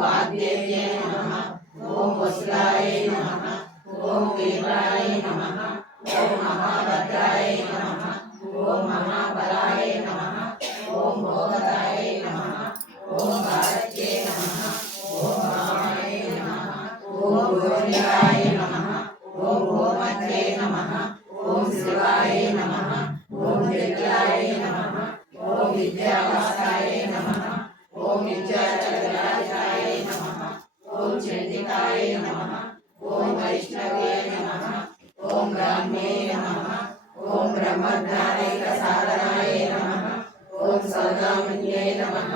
वाग्देव्यै नमः। ओम वसुदाय नमः। ओम वीराय नमः। ओम महाभद्राय नमः। ओम महाबलाय नमः। ओम भोगदाय नमः। ओम भारत्ये नमः। ओम महाय नमः। ओम गोविंदाय नमः। ओम गोमत्रे नमः। ओम शिवाय नमः। ओम विद्याय नमः। ओम विद्यावासाय नमः। ओम विद्याचक्राय नमः। ओम चंडिकाय नमः। ओम वैष्णवे नमः। ओम ब्राह्मे नमः। ओम ब्रह्मज्ञानैक साधनाय नमः। ओम सौदामिन्ये नमः।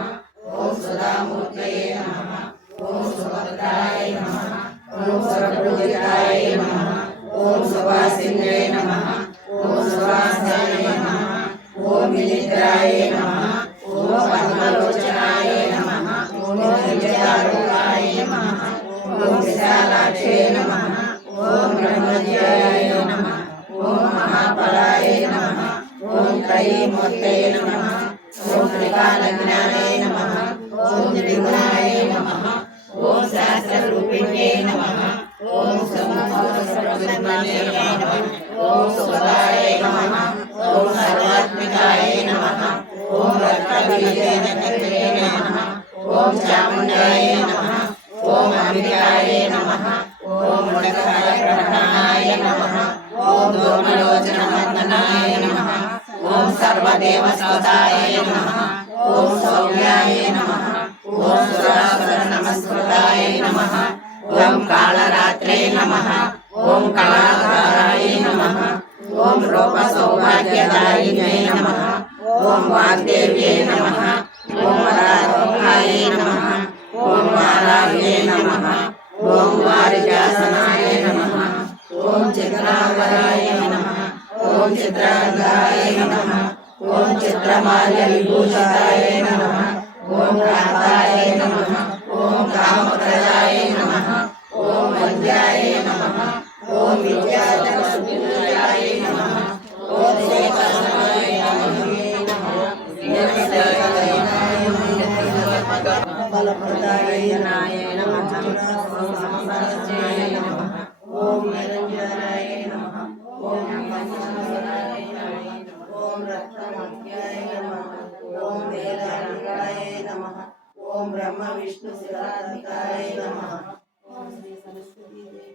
ओम सुधामूर्तये नमः। ओम सुभद्राय नमः। ओम सर्वपूजिताय नमः। ओम सुभासिन्ये नमः। ओम सुभासाय नमः। ओम विनिद्राय नमः। ओम पद्मलोचनाय नमः। ओम विद्यारूपाय नमः। ओम विशालाक्षे नमः। ओम ब्रह्मज्ञाय नमः। ओम महाफलाय नमः। ओम त्रयीमूर्तये नमः। ओम त्रिकालज्ञाने नमः। ओम त्रिगुणाय नमः। ओम शास्त्ररूपिण्ये नमः। ओम समस्तब्रह्मणे नमः। ओम सुखदाय नमः। ओम सर्वात्मिकाय नमः। ओम रत्नबीजनकर्ते नमः। ओम चामुण्डाय नमः। ओम अंबिकाय नमः। ओम मुण्डकप्रहरणाय नमः। ओम धूमलोचनमर्दनाय नमः। ओम सर्वदेवस्तुताय नमः। ओम सौम्याय नमः। ओम सुरासुरनमस्कृताय नमः। ओम कालरात्रे नमः। ओम कलाकाराय नमः। ओम रूपसौभाग्यदायिने नमः। ओम वाग्देव्ये नमः। ओम वरारोहाय नमः। ओम वाराह्ये नमः। ओम वारिजासनाय नमः। ओम चित्रांबराय नमः। ओम चित्रांगाय नमः। ओम चित्रमाल्यविभूषिताय नमः। ओम कांताय नमः। ओम कामप्रदाय नमः। ओम वन्द्याय नमः। ओम विद्याधरसुपूजाय नमः। ओम शेषासनाय नमः। फलप्रदाय नमः। ओम संसाराय नमः। ओम निरंजनाय नमः। ओम पंचमहाराय नमः। ओम रत्नमध्याय नमः। ओम वेदांताय नमः। ओम ब्रह्म विष्णु शिवात्मिकाय नमः। ओम श्री सरस्वती देवी